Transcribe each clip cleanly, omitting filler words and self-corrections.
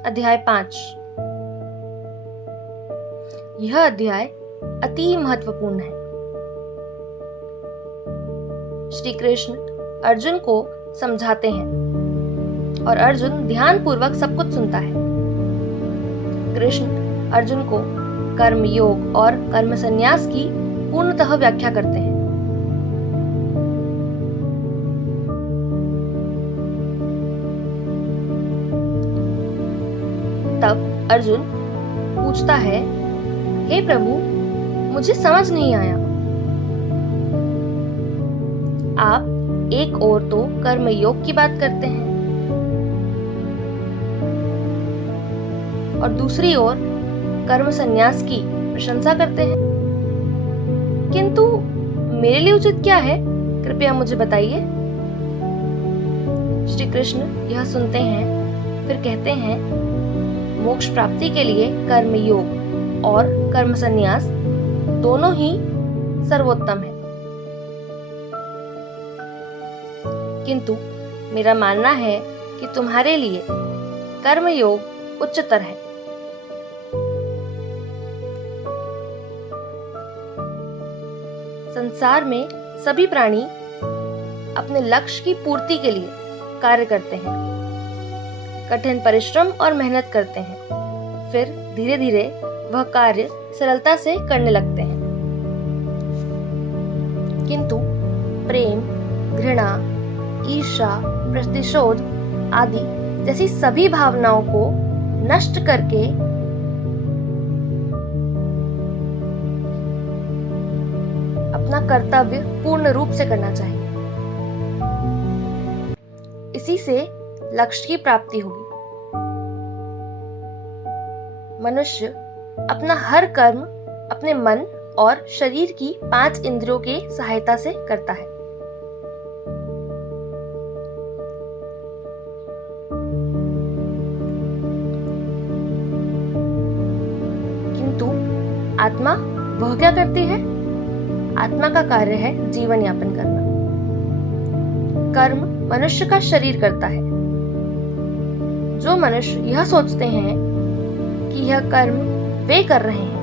अध्याय 5। यह अध्याय अति महत्वपूर्ण है। श्री कृष्ण अर्जुन को समझाते हैं और अर्जुन ध्यान पूर्वक सब कुछ सुनता है। कृष्ण अर्जुन को कर्म योग और कर्म संन्यास की पूर्णतः व्याख्या करते हैं। तब अर्जुन पूछता है, हे प्रभु, मुझे समझ नहीं आया। आप एक ओर तो कर्म योग की बात करते हैं और दूसरी ओर कर्म संन्यास की प्रशंसा करते हैं, किंतु मेरे लिए उचित क्या है, कृपया मुझे बताइए। श्री कृष्ण यह सुनते हैं, फिर कहते हैं, मोक्ष प्राप्ति के लिए कर्म योग और कर्म संन्यास दोनों ही सर्वोत्तम है, किंतु मेरा मानना है कि तुम्हारे लिए कर्म योग उच्चतर है। संसार में सभी प्राणी अपने लक्ष्य की पूर्ति के लिए कार्य करते हैं, कठिन परिश्रम और मेहनत करते हैं, फिर धीरे धीरे वह कार्य सरलता से करने लगते हैं, किंतु प्रेम, घृणा, ईर्ष्या, प्रतिशोध आदि जैसी सभी भावनाओं को नष्ट करके अपना कर्तव्य पूर्ण रूप से करना चाहिए। इसी से लक्ष्य की प्राप्ति होगी। मनुष्य अपना हर कर्म अपने मन और शरीर की 5 इंद्रियों के सहायता से करता है। किंतु आत्मा वह क्या करती है? आत्मा का कार्य है जीवन यापन करना। कर्म मनुष्य का शरीर करता है। जो मनुष्य यह सोचते हैं कि यह कर्म वे कर रहे हैं,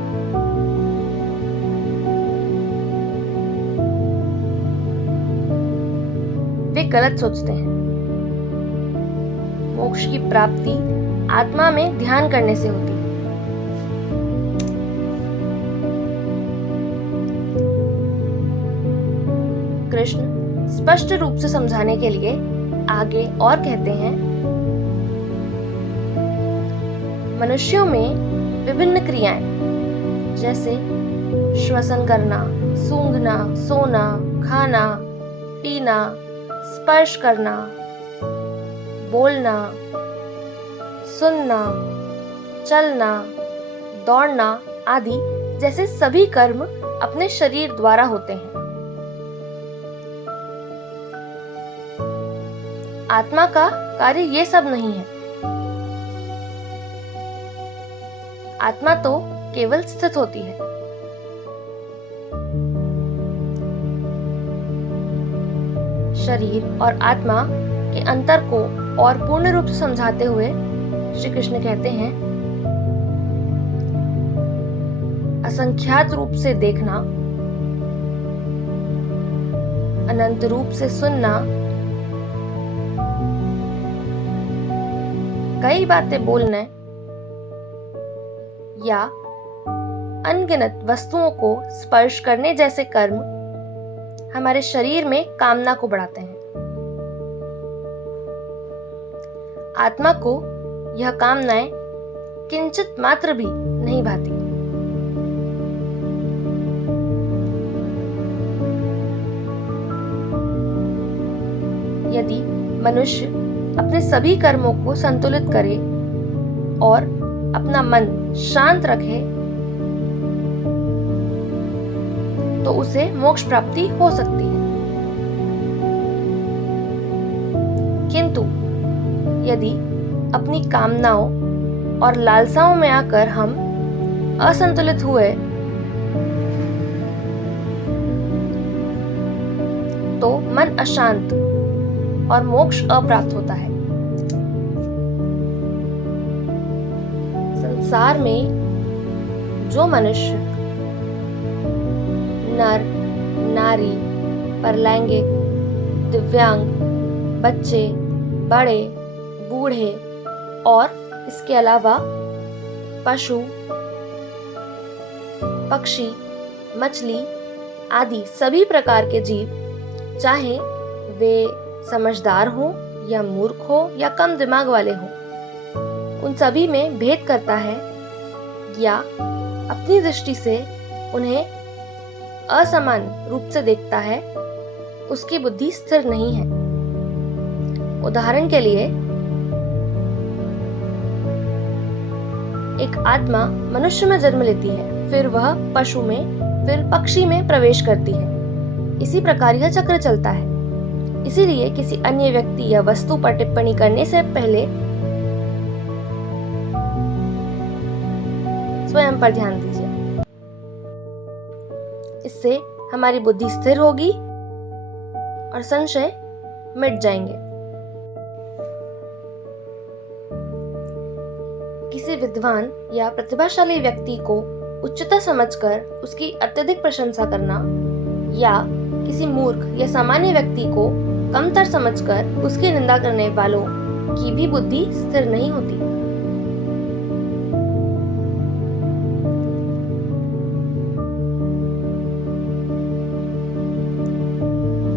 वे गलत सोचते हैं। मोक्ष की प्राप्ति आत्मा में ध्यान करने से होती है। कृष्ण स्पष्ट रूप से समझाने के लिए आगे और कहते हैं, मनुष्यों में विभिन्न क्रियाएं जैसे श्वसन करना, सूंघना, सोना, खाना, पीना, स्पर्श करना, बोलना, सुनना, चलना, दौड़ना आदि जैसे सभी कर्म अपने शरीर द्वारा होते हैं। आत्मा का कार्य ये सब नहीं है। आत्मा तो केवल स्थित होती है। शरीर और आत्मा के अंतर को और पूर्ण रूप से समझाते हुए श्री कृष्ण कहते हैं, असंख्यात रूप से देखना, अनंत रूप से सुनना, कई बातें बोलना या अनगिनत वस्तुओं को स्पर्श करने जैसे कर्म हमारे शरीर में कामना को बढ़ाते हैं। आत्मा को यह कामनाएं किंचित मात्र भी नहीं भाती। यदि मनुष्य अपने सभी कर्मों को संतुलित करे और अपना मन शांत रखे तो उसे मोक्ष प्राप्ति हो सकती है। किंतु यदि अपनी कामनाओं और लालसाओं में आकर हम असंतुलित हुए तो मन अशांत और मोक्ष अप्राप्त होता है। संसार में जो मनुष्य नर, नारी, परलैंगिक, दिव्यांग, बच्चे, बड़े, बूढ़े और इसके अलावा पशु, पक्षी, मछली आदि सभी प्रकार के जीव, चाहे वे समझदार हों या मूर्ख हो या कम दिमाग वाले हों, उन सभी में भेद करता है या अपनी दृष्टि से उन्हें असमान रूप से देखता है, उसकी बुद्धि स्थिर नहीं है। उदाहरण के लिए, एक आत्मा मनुष्य में जन्म लेती है, फिर वह पशु में, फिर पक्षी में प्रवेश करती है। इसी प्रकार यह चक्र चलता है। इसीलिए किसी अन्य व्यक्ति या वस्तु पर टिप्पणी करने से पहले स्वयं पर ध्यान दीजिए। इससे हमारी बुद्धि स्थिर होगी और संशय मिट जाएंगे। किसी विद्वान या प्रतिभाशाली व्यक्ति को उच्चता समझकर उसकी अत्यधिक प्रशंसा करना या किसी मूर्ख या सामान्य व्यक्ति को कमतर समझकर उसकी निंदा करने वालों की भी बुद्धि स्थिर नहीं होती।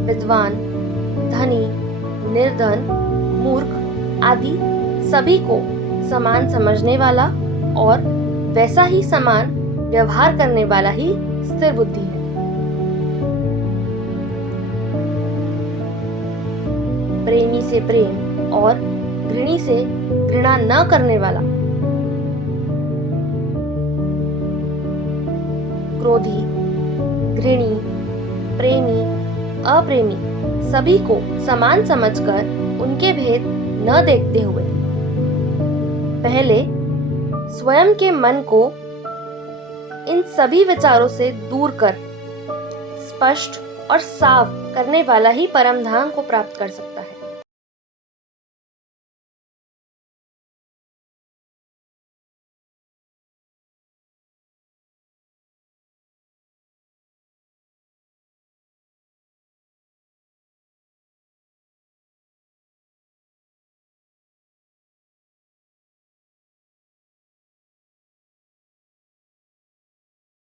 विद्वान, धनी, निर्धन, मूर्ख आदि सभी को समान समझने वाला और वैसा ही समान व्यवहार करने वाला ही स्थिर बुद्धि है। प्रेमी से प्रेम और घृणी से घृणा न करने वाला, क्रोधी, घृणी, प्रेमी, अप्रेमी सभी को समान समझकर उनके भेद न देखते हुए पहले स्वयं के मन को इन सभी विचारों से दूर कर स्पष्ट और साफ करने वाला ही परम धाम को प्राप्त कर सकता है।